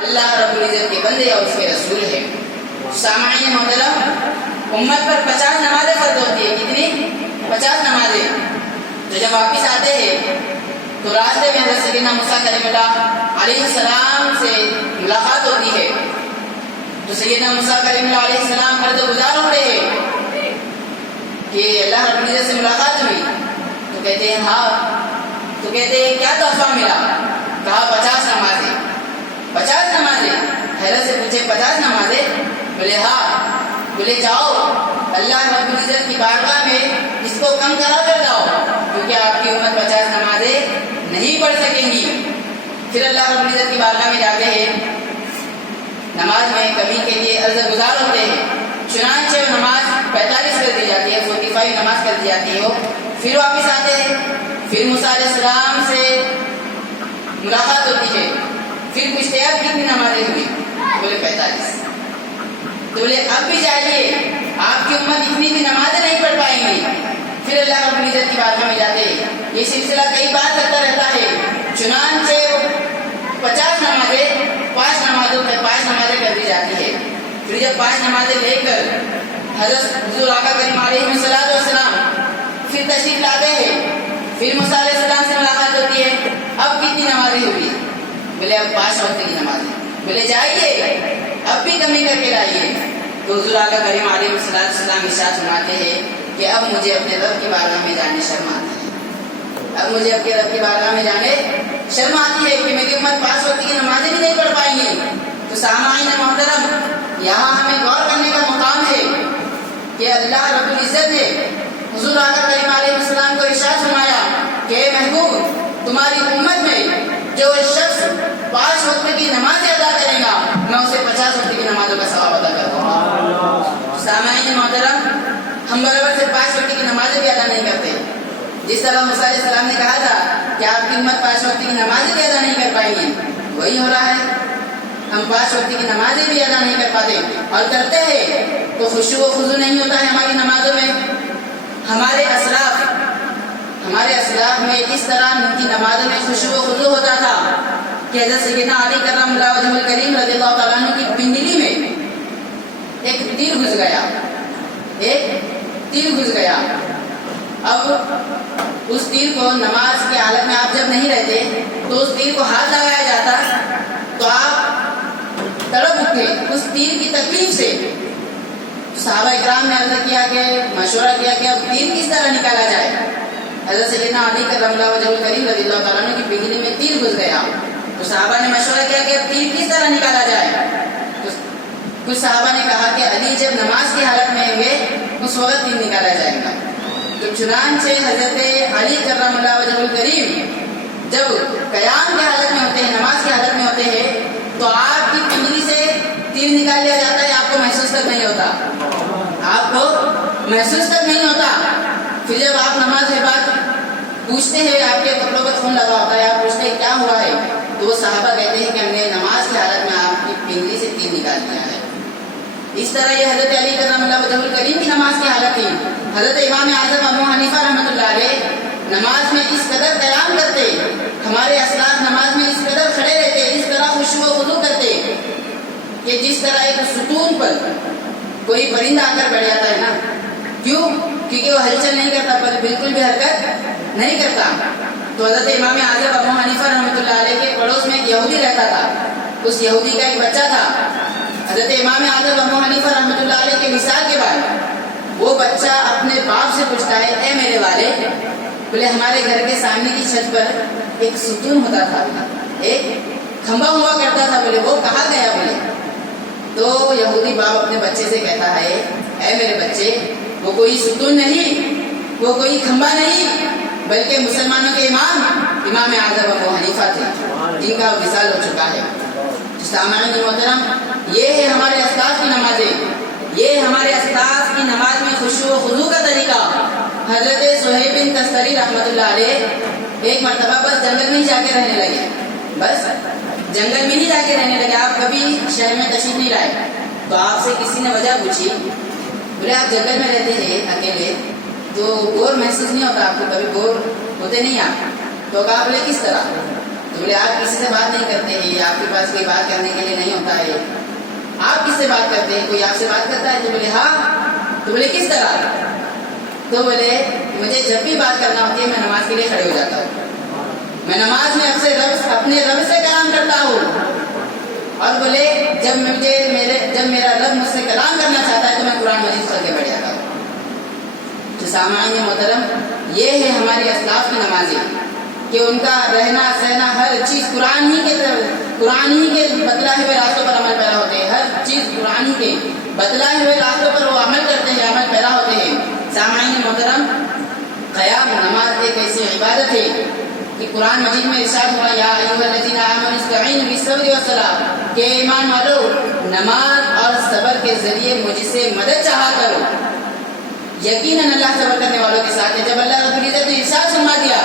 اللہ رب العزت کے بندے اور اس کے رسول ہیں۔ سامعین محترم، امت پر 50 نمازیں فرض ہوتی ہے۔ کتنی؟ 50 نمازیں۔ تو جب واپس آتے ہیں تو راستے میں حضرت سیدنا موسیٰ کلیم اللہ علیہ السلام سے ملاقات ہوتی ہے۔ تو سیدنا موسیٰ کلیم اللہ علیہ السلام عرض گزار ہوتے ہیں کہ اللہ رب العزت سے ملاقات ہوئی۔ تو کہتے ہیں ہاں۔ تو کہتے ہیں کیا تحفہ ملا؟ کہا 50 نمازیں۔ 50 نمازیں؟ حضرت سے پوچھے 50 نمازیں؟ بولے ہاں۔ بولے جاؤ اللہ رب العزت کی بارگاہ میں اس کو کم کرا کر جاؤ، کیونکہ آپ کی امت 50 نمازیں نہیں پڑھ سکیں گی۔ پھر اللہ رب العزت کی بارگاہ میں جاتے ہیں، نماز میں کمی کے لیے عرض گزار ہوتے ہیں۔ چنانچہ نماز 45 کر دی جاتی ہے، 45 نماز کر دی جاتی ہے۔ پھر واپس آتے ہیں، پھر موسیٰ علیہ السلام سے ملاقات ہوتی ہے۔ پھر پوچھتے اب کتنی نمازیں ہوئی؟ بولے 45۔ تو بولے اب بھی جائیے، آپ کی امت اتنی بھی نمازیں نہیں پڑھ پائیں گی۔ پھر اللہ رب العزت کی بارگاہ میں جاتے ہیں۔ یہ سلسلہ کئی بار چلتا رہتا ہے۔ چنانچہ 50 نمازیں 5 نمازیں کر دی جاتی ہے۔ پھر جب 5 نمازیں لے کر حضرت حضور آقا کریم علیہ السلام پھر تشریف لاتے ہیں، پھر موسیٰ علیہ السلام سے ملاقات ہوتی ہے۔ اب کتنی نمازیں ہوئی؟ بولے اب 5 وقت کی نمازیں۔ بولے جائیے اب بھی کمی کر کے لائیے۔ تو حضور آقا کریم علیہ السلام ارشاد فرماتے ہیں کہ اب مجھے اپنے رب کی بارگاہ میں جانے شرم آتی ہے۔ اب مجھے اپنے رب کی بارگاہ میں جانے شرم آتی ہے کہ میری امت 5 وقت کی نمازیں بھی نہیں پڑھ پائیں گی۔ تو سامعین محترم، یہاں ہمیں غور کرنے کا مقام ہے کہ اللہ رب العزت نے حضور آقا کریم علیہ السلام کو ارشاد فرمایا کہ اے محبوب، تمہاری امت میں جو شخص 5 وقت کی نماز ادا کرے گا میں اسے 50 وقت کی نمازوں کا ثواب ادا کر دوں گا۔ سامعین محترم، ہم برابر سے 5 وقت کی نمازیں بھی ادا نہیں کرتے۔ جس طرح موسیٰ علیہ السلام نے کہا تھا کہ آپ کی امت 5 وقت کی نمازیں بھی ادا نہیں کر پائیں گی، وہی ہو رہا ہے۔ ہم 5 وقت کی نمازیں بھی ادا نہیں کر پاتے، اور کرتے ہیں تو خشوع و خضوع نہیں ہوتا ہے ہماری نمازوں میں۔ ہمارے اسلاف میں اس طرح ان کی نمازوں میں خشوع و خضوع ہوتا تھا کہ حضرت سیدنا علی کرم اللہ وجہہ الکریم رضی اللہ تعالیٰ عنہ کی پنڈلی میں ایک تیر گھس گیا۔ اب اس تیر کو نماز کی حالت میں آپ جب نہیں رہتے تو اس تیر کو ہاتھ لگایا جاتا تو آپ تڑپ اٹھے اس تیر کی تکلیف سے۔ صحابہ اکرام نے عرض کیا کہ مشورہ کیا کہ اب تیر کس طرح نکالا جائے۔ حضرت سیدنا علی کرم اللہ وجہہ الکریم رضی اللہ تعالیٰ عنہ کی پنڈلی میں تیر گھس گیا۔ تو صحابہ نے مشورہ کیا کہ اب تیر کس طرح نکالا جائے۔ تو کچھ صحابہ نے کہا کہ علی جب نماز کی حالت میں ہوں گے اس وقت تیر نکالا جائے گا۔ تو چنانچہ حضرت علی کرم اللہ وجہہ الکریم جب قیام کی حالت میں ہوتے ہیں، نماز کی حالت میں ہوتے ہیں، تو آپ کی پنڈلی سے تیر نکال لیا جاتا ہے، آپ کو محسوس تک نہیں ہوتا۔ پھر جب آپ نماز کے بعد پوچھتے ہیں، آپ کے کپڑوں پر خون لگا ہوتا ہے، آپ پوچھتے ہیں کیا ہوا ہے، تو وہ صحابہ کہتے ہیں کہ ہم نے نماز کی حالت میں آپ کی پنڈلی سے تیر نکال دیا ہے۔ اس طرح یہ حضرت علی کرم اللہ وجہہ الکریم کی نماز کی حالت تھی۔ حضرت امام اعظم ابو حنیفہ رحمۃ اللہ علیہ نماز میں اس قدر قیام کرتے، ہمارے اسلاف نماز میں اس قدر کھڑے رہتے، اس طرح خشوع و خضوع کرتے کہ جس طرح ایک ستون پر کوئی پرندہ آ کر بیٹھ جاتا ہے نا، کیوں؟ کیونکہ وہ ہلچل نہیں کرتا، پر بالکل بھی حرکت نہیں کرتا۔ تو حضرت امام اعظم ابو حنیفہ رحمۃ اللہ علیہ کے پڑوس میں ایک یہودی رہتا تھا، اس یہودی کا ایک بچہ تھا۔ حضرت امام اعظم ابو حنیفہ رحمۃ اللہ علیہ کے وصال کے بعد وہ بچہ اپنے باپ سے پوچھتا ہے، اے میرے والد، بولے ہمارے گھر کے سامنے کی چھت پر ایک ستون ہوتا تھا، ایک کھمبا ہوا کرتا تھا، بولے وہ کہاں گیا؟ بولے تو یہودی باپ اپنے بچے سے کہتا ہے، اے میرے بچے، وہ کوئی ستون نہیں، وہ کوئی کھمبا نہیں، بلکہ مسلمانوں کے امام اعظم ابو حنیفہ تھے، جن کا وصال ہو چکا ہے۔ سامعین محترم، یہ ہے ہمارے اسلاف کی نمازیں، یہ ہمارے اسلاف کی نماز میں خشوع و خضوع کا طریقہ۔ حضرت صہیب بن تستری رحمۃ اللہ علیہ ایک مرتبہ بس جنگل میں ہی جا کے رہنے لگے، بس جنگل میں ہی جا کے رہنے لگے، آپ کبھی شہر میں تشریف نہیں لائے۔ تو آپ سے کسی نے وجہ پوچھی، بولے آپ جنگل میں رہتے ہیں اکیلے تو بور محسوس نہیں ہوتا آپ کو؟ کبھی بور ہوتے نہیں آپ؟ تو کہا بولے کس طرح؟ تو بولے آپ کسی سے بات نہیں کرتے ہیں، آپ کے پاس کوئی بات کرنے کے لیے نہیں ہوتا ہے، آپ کس سے بات کرتے ہیں؟ کوئی آپ سے بات کرتا ہے؟ تو بولے ہاں. تو بولے کس طرح؟ تو بولے مجھے جب بھی بات کرنا ہوتی ہے میں نماز کے لیے کھڑے ہو جاتا ہوں، میں نماز میں اپنے رب سے کلام کرتا ہوں، اور بولے جب میرا رب مجھ سے کلام کرنا چاہتا ہے تو میں قرآن مجید پڑھ کے بیٹھ جاتا ہوں. تو سامعین محترم، یہ ہے ہماری اسلاف کی نمازیں کہ ان کا رہنا سہنا ہر چیز قرآن ہی کے بتلائے ہوئے راستوں پر عمل پیرا ہوتے ہیں، ہر چیز قرآن ہی کے بتلائے ہوئے راستوں پر وہ عمل کرتے ہیں، عمل پیرا ہوتے ہیں. سامعین محترم، قیام نماز ایک ایسی عبادت ہے کہ قرآن مجید میں ارشاد ہوا یا ایھا الذین آمنوا استعینوا بالصبر والصلاۃ، کہ ایمان والو نماز اور صبر کے ذریعے مجھ سے مدد چاہا کرو. یقیناً اللہ صبر کرنے والوں کے ساتھ ہے. جب اللہ رب العزت نے ارشاد فرما دیا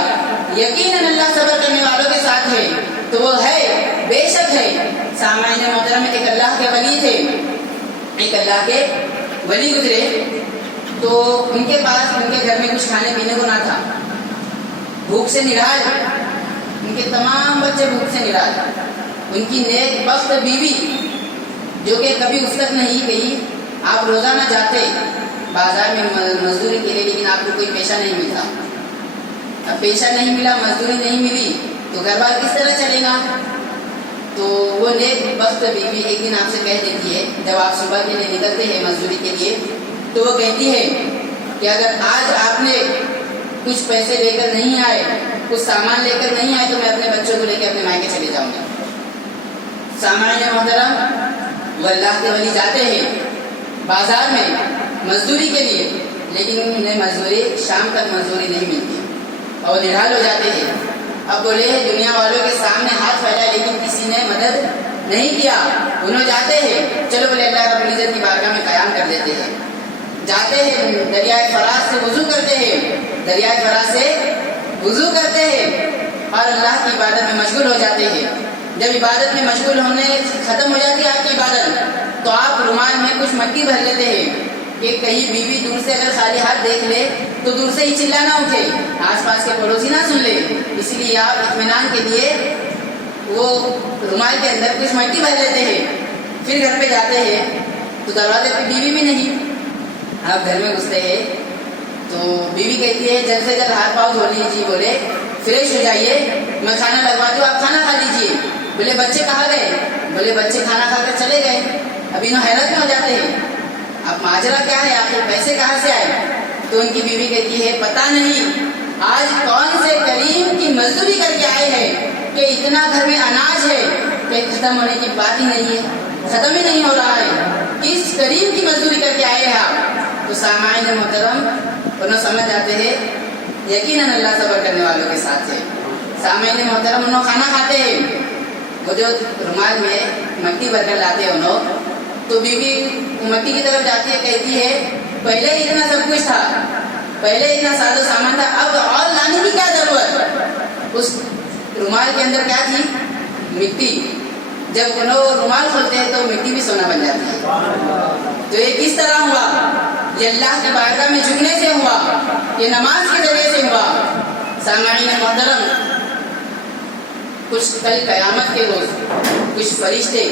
یقیناً اللہ صبر کرنے والوں کے ساتھ ہے تو وہ ہے، بے شک ہے. سامعین محترم، ایک اللہ کے ولی تھے، ایک اللہ کے ولی گزرے، تو ان کے پاس ان کے گھر میں کچھ کھانے پینے کو نہ تھا، بھوک سے نڈال، ان کے تمام بچے بھوک سے نڈال. ان کی نیک بخت بیوی جو کہ کبھی اس تک نہیں گئی، آپ روزانہ جاتے بازار میں مزدوری کے لیے لیکن آپ کو کوئی پیشہ نہیں ملتا. اب پیشہ نہیں ملا، مزدوری نہیں ملی تو گھر بار کس طرح چلے گا؟ تو وہ نیک بخت بیوی ایک دن آپ سے کہہ دیتی ہے، جب آپ صبح کے لیے نکلتے ہیں مزدوری کے لیے، تو وہ کہتی ہے کہ اگر آج آپ نے کچھ پیسے لے کر نہیں آئے، کچھ سامان لے کر نہیں آئے تو میں اپنے بچوں کو لے کے اپنے مائکے چلے جاؤں گی. سامعین محترم، وہ اللہ کے ولی جاتے ہیں بازار میں مزدوری کے لیے، لیکن انہیں مزدوری شام تک مزدوری نہیں ملتی اور نڈھال ہو جاتے ہیں. اب بولے دنیا والوں کے سامنے ہاتھ پھیلایا لیکن کسی نے مدد نہیں کیا. انہوں جاتے ہیں، چلو بولے اللہ رب العزت کی بارگاہ میں قیام کر دیتے ہیں، جاتے ہیں دریائے فرات سے وضو کرتے ہیں، دریائے فرات سے وضو کرتے ہیں اور اللہ کی عبادت میں مشغول ہو جاتے ہیں. جب عبادت میں مشغول ہونے ختم ہو جاتی ہے آپ کی عبادت، تو آپ رومال میں کچھ مٹی بھر لیتے ہیں کہ کہیں بیوی دور سے اگر خالی ہاتھ دیکھ لے تو دور سے ہی چلا نہ اٹھے، آس پاس کے پڑوسی نہ سن لے. اس لیے آپ اطمینان کے لیے وہ رومال کے اندر کچھ مٹی بھر لیتے ہیں. پھر گھر پہ جاتے ہیں تو دروازے پہ بیوی بھی نہیں. آپ گھر میں گھستے ہیں تو بیوی کہتی ہے جلد سے جلد ہاتھ پاؤں دھو لیجیے، بولے فریش ہو جائیے، میں کھانا لگواتی ہوں، آپ کھانا کھا لیجیے. بولے بچے کہاں گئے؟ بولے بچے کھانا کھا کر چلے گئے. ابھی انہوں حیرت میں ہو جاتے ہیں، اب ماجرا کیا ہے، آخر پیسے کہاں سے آئے؟ تو ان کی بیوی کہتی ہے پتہ نہیں آج کون سے کریم کی مزدوری کر کے آئے ہیں کہ اتنا گھر میں اناج ہے کہ ختم ہونے کی بات ہی نہیں ہے، ختم ہی نہیں ہو رہا ہے. کس کریم کی مزدوری کر کے آئے ہیں آپ؟ تو سامعین محترم، انہوں سمجھ جاتے ہیں یقیناً اللہ صبر کرنے والوں کے ساتھ ہے. سامعین محترم، انہوں کھانا کھاتے ہیں، وہ جو رومال میں مٹی بھر کر لاتے ہیں انہوں، تو بیوی مٹی کی طرف جاتی ہے، کہتی ہے پہلے اتنا سب کچھ تھا، پہلے اتنا سادہ سامان تھا، اب اور لانے کی کیا ضرورت؟ اس رومال کے اندر کیا تھی؟ مٹی. جب انہوں رومال کھولتے ہیں تو مٹی بھی سونا بن جاتی ہے. تو یہ کس طرح ہوا؟ یہ اللہ کی بارگاہ میں جھکنے سے ہوا، یہ نماز کے ذریعے سے ہوا. سامعین محترم، کچھ کل قیامت کے روز کچھ فرشتے